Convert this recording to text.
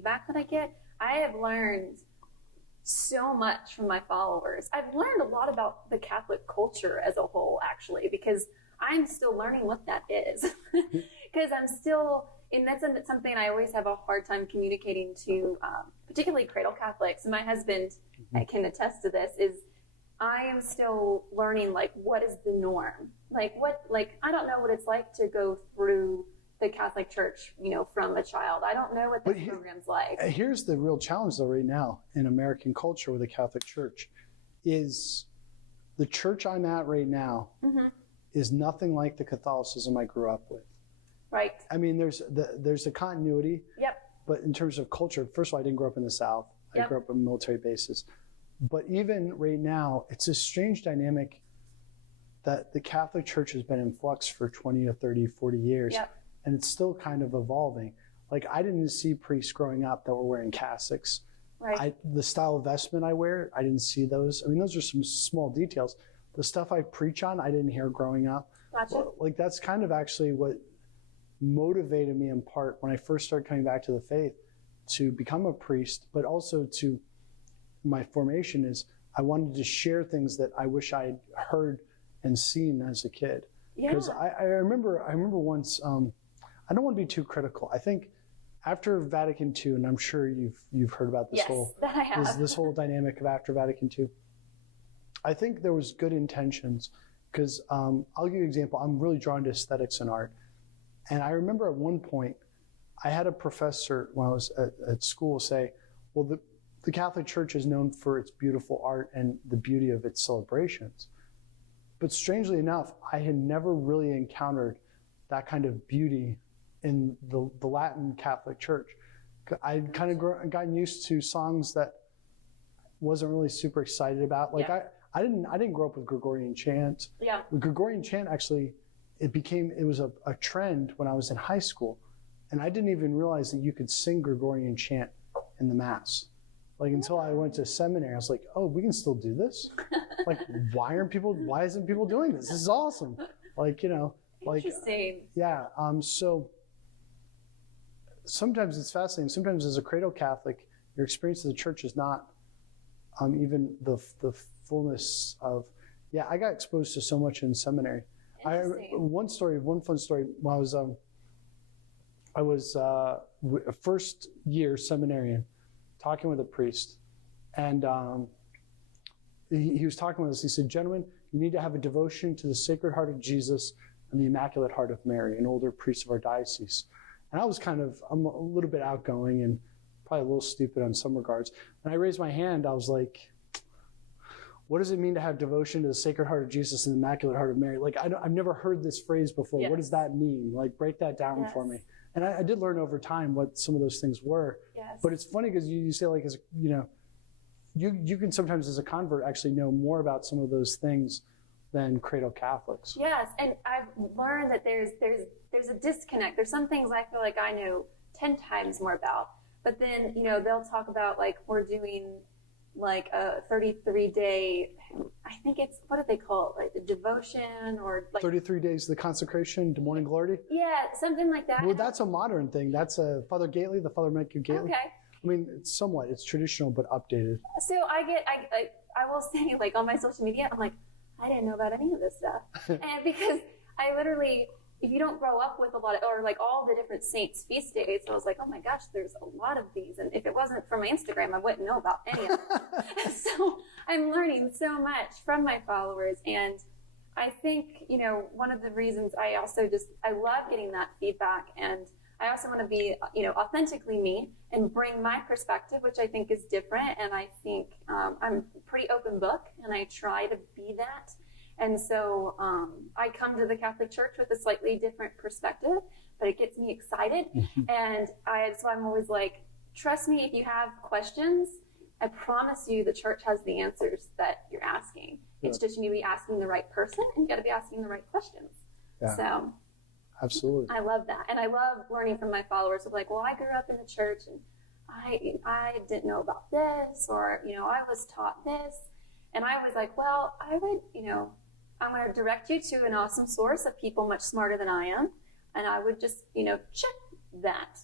feedback that I get, I have learned so much from my followers. I've learned a lot about the Catholic culture as a whole, actually, because I'm still learning what that is. Because I'm still, and that's something I always have a hard time communicating to, particularly cradle Catholics. And my husband can attest to this, is I am still learning, like, what is the norm? Like, I don't know what it's like to go through the Catholic Church, from a child. I don't know what this program's like. Here's the real challenge, though, right now in American culture with the Catholic Church, is the church I'm at right now is nothing like the Catholicism I grew up with. Right. I mean, there's a continuity. Yep. But in terms of culture, first of all, I didn't grow up in the South. I grew up on military bases. But even right now, it's a strange dynamic that the Catholic Church has been in flux for 20 to 30, 40 years. Yep. And it's still kind of evolving. Like, I didn't see priests growing up that were wearing cassocks. Right. The style of vestment I wear, I didn't see those. I mean, those are some small details. The stuff I preach on, I didn't hear growing up. Gotcha. Well, like, that's kind of actually what motivated me in part when I first started coming back to the faith to become a priest, but also to my formation is I wanted to share things that I wish I had heard and seen as a kid. Because I remember once, I don't want to be too critical. I think after Vatican II, and I'm sure you've heard about this this whole dynamic of after Vatican II, I think there was good intentions. Because I'll give you an example. I'm really drawn to aesthetics and art. And I remember at one point, I had a professor when I was at school say, well, the Catholic Church is known for its beautiful art and the beauty of its celebrations. But strangely enough, I had never really encountered that kind of beauty in the Latin Catholic Church. I'd kind of gotten used to songs that wasn't really super excited about. Like I didn't grow up with Gregorian chant. Yeah. The Gregorian chant actually, it was a trend when I was in high school. And I didn't even realize that you could sing Gregorian chant in the Mass. Like, until I went to seminary, I was like, oh, we can still do this? Like, why isn't people doing this? This is awesome. Like, Interesting. Yeah. So sometimes it's fascinating. Sometimes as a cradle Catholic, your experience of the church is not even the fullness of, I got exposed to so much in seminary. One fun story, when I was a first year seminarian, talking with a priest, and he was talking with us. He said, gentlemen, you need to have a devotion to the Sacred Heart of Jesus and the Immaculate Heart of Mary, an older priest of our diocese. And I'm a little bit outgoing and probably a little stupid on some regards. And I raised my hand. I was like, what does it mean to have devotion to the Sacred Heart of Jesus and the Immaculate Heart of Mary? Like, I've never heard this phrase before. Yes. What does that mean? Like, break that down for me. And I did learn over time what some of those things were. Yes. But it's funny because you say, like, you can sometimes as a convert actually know more about some of those things than cradle Catholics. Yes, and I've learned that there's a disconnect. There's some things I feel like I know 10 times more about. But then, they'll talk about, like, we're doing like a 33-day, I think it's, what do they call it? Like the devotion or like 33 days, the consecration to morning glory? Yeah, something like that. Well, that's a modern thing. That's Father Gately, the Father Matthew Gately. Okay. I mean, it's traditional, but updated. So I will say, like, on my social media, I'm like, I didn't know about any of this stuff. And because I literally, if you don't grow up with a lot of, or like all the different saints' feast days, I was like, oh my gosh, there's a lot of these. And if it wasn't for my Instagram, I wouldn't know about any of them. So I'm learning so much from my followers. And I think, one of the reasons I love getting that feedback. And I also want to be, authentically me and bring my perspective, which I think is different. And I think I'm a pretty open book, and I try to be that. And so I come to the Catholic Church with a slightly different perspective, but it gets me excited. And so I'm always like, trust me, if you have questions, I promise you the church has the answers that you're asking. Yeah. It's just you need to be asking the right person, and you got to be asking the right questions. Yeah. So absolutely. I love that. And I love learning from my followers of like, well, I grew up in the church and I didn't know about this, or, I was taught this. And I was like, well, I would, I'm going to direct you to an awesome source of people much smarter than I am. And I would just, check that.